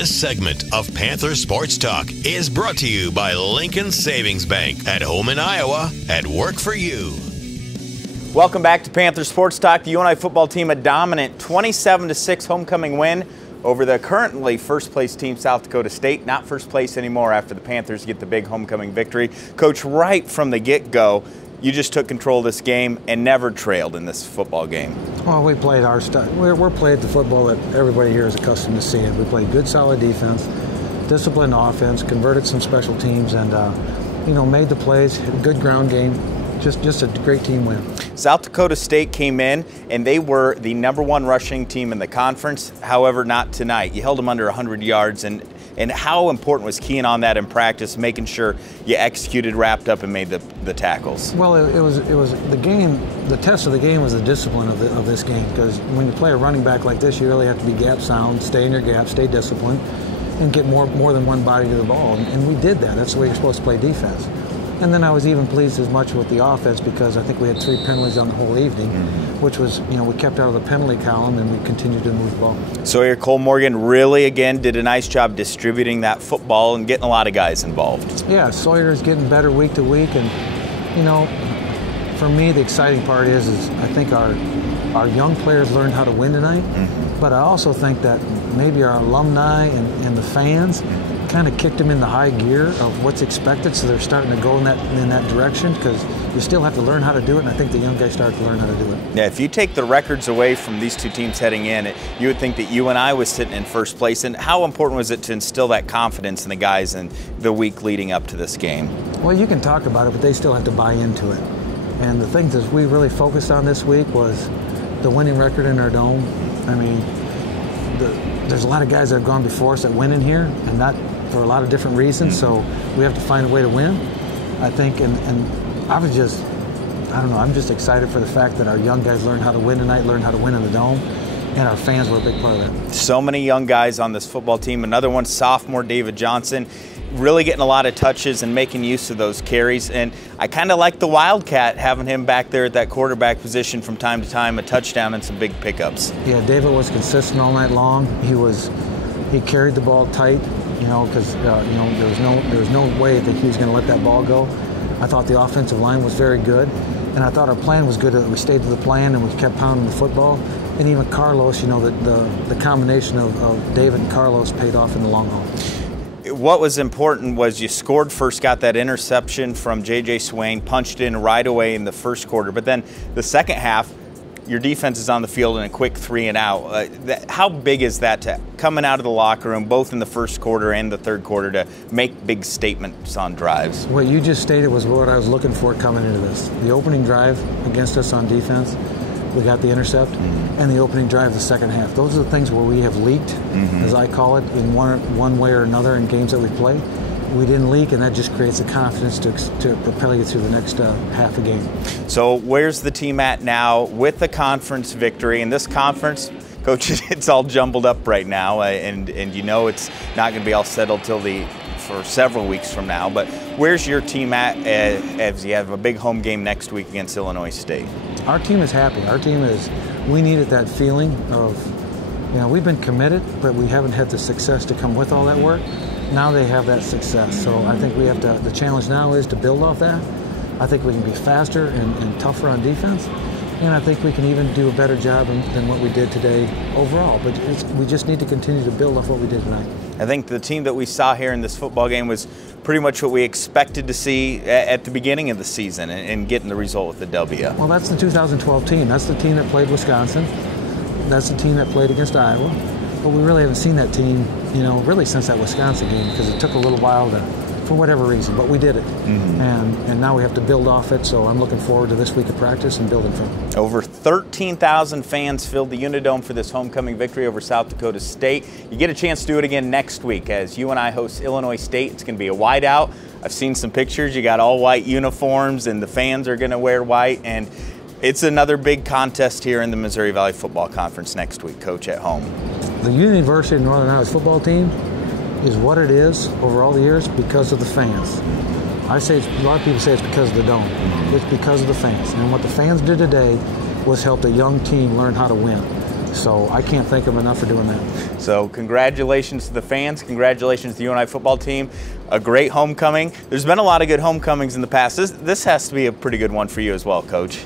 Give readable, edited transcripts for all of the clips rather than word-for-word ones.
This segment of Panther Sports Talk is brought to you by Lincoln Savings Bank, at home in Iowa, at work for you. Welcome back to Panther Sports Talk. The UNI football team, a dominant 27-6 homecoming win over the currently first-place team, South Dakota State. Not first place anymore after the Panthers get the big homecoming victory. Coach, right from the get-go, you just took control of this game and never trailed in this football game. Well, we played our style. We're played the football that everybody here is accustomed to seeing. We played good, solid defense, disciplined offense, converted some special teams, and made the plays. Good ground game. Just a great team win. South Dakota State came in, and they were the #1 rushing team in the conference. However, not tonight. You held them under 100 yards, and how important was keying on that in practice, making sure you executed, wrapped up, and made the tackles? Well, it was the game. The test of the game was the discipline of this game, because when you play a running back like this, you really have to be gap sound, stay in your gap, stay disciplined, and get more than one body to the ball. And we did that. That's the way you're supposed to play defense. And then I was even pleased as much with the offense, because I think we had 3 penalties on the whole evening, which was, we kept out of the penalty column and we continued to move the ball. Sawyer Cole Morgan really, again, did a nice job distributing that football and getting a lot of guys involved. Yeah, Sawyer is getting better week to week. And, for me, the exciting part is I think our young players learned how to win tonight. But I also think that maybe our alumni and the fans kind of kicked them in the high gear of what's expected, so they're starting to go in that direction, because you still have to learn how to do it, and I think the young guys started to learn how to do it. Yeah, if you take the records away from these two teams heading in, you would think that UNI was sitting in first place. And how important was it to instill that confidence in the guys in the week leading up to this game? Well, you can talk about it, but they still have to buy into it. And the thing that we really focused on this week was the winning record in our dome. I mean, there's a lot of guys that have gone before us that win in here, and not for a lot of different reasons, so we have to find a way to win, I think, and I'm just excited for the fact that our young guys learned how to win tonight, learned how to win in the dome, and our fans were a big part of that. So many young guys on this football team. Another one, sophomore David Johnson, really getting a lot of touches and making use of those carries, and I kind of like the Wildcat, having him back there at that quarterback position from time to time, a touchdown and some big pickups. Yeah, David was consistent all night long. He carried the ball tight, because there was no way that he was going to let that ball go. I thought the offensive line was very good, and I thought our plan was good. We stayed to the plan and we kept pounding the football. And even Carlos, the combination of David and Carlos paid off in the long haul. What was important was you scored first, got that interception from J.J. Swain, punched in right away in the first quarter. But then the second half, your defense is on the field in a quick 3 and out. How big is that to coming out of the locker room, both in the first quarter and the third quarter, to make big statements on drives? What you just stated was what I was looking for coming into this. The opening drive against us on defense, we got the intercept, and the opening drive of the second half. Those are the things where we have leaked, as I call it, in one way or another in games that we play. We didn't leak, and that just creates the confidence to propel you through the next half a game. So where's the team at now with the conference victory? In this conference, Coach, it's all jumbled up right now, and it's not going to be all settled for several weeks from now. But where's your team at as you have a big home game next week against Illinois State? Our team is happy. We needed that feeling of, we've been committed, but we haven't had the success to come with all that work. Now they have that success, so I think we have to. The challenge now is to build off that. I think we can be faster and tougher on defense, and I think we can even do a better job than what we did today overall. But we just need to continue to build off what we did tonight. I think the team that we saw here in this football game was pretty much what we expected to see at the beginning of the season, and getting the result with the W. Well, that's the 2012 team. That's the team that played Wisconsin. That's the team that played against Iowa. But we really haven't seen that team, really since that Wisconsin game, because it took a little while for whatever reason, but we did it. And now we have to build off it, so I'm looking forward to this week of practice and building from it. Over 13,000 fans filled the Unidome for this homecoming victory over South Dakota State. You get a chance to do it again next week as UNI hosts Illinois State. It's going to be a whiteout. I've seen some pictures. You got all white uniforms, and the fans are going to wear white, and it's another big contest here in the Missouri Valley Football Conference next week, Coach, at home. The University of Northern Iowa's football team is what it is over all the years because of the fans. A lot of people say it's because of the dome. It's because of the fans. And what the fans did today was help the young team learn how to win. So I can't thank them enough for doing that. So congratulations to the fans. Congratulations to the UNI football team. A great homecoming. There's been a lot of good homecomings in the past. This has to be a pretty good one for you as well, Coach.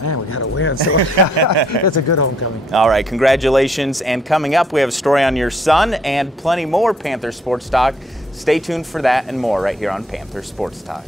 Man, we got to win, so that's a good homecoming. All right, congratulations. And coming up, we have a story on your son and plenty more Panther Sports Talk. Stay tuned for that and more right here on Panther Sports Talk.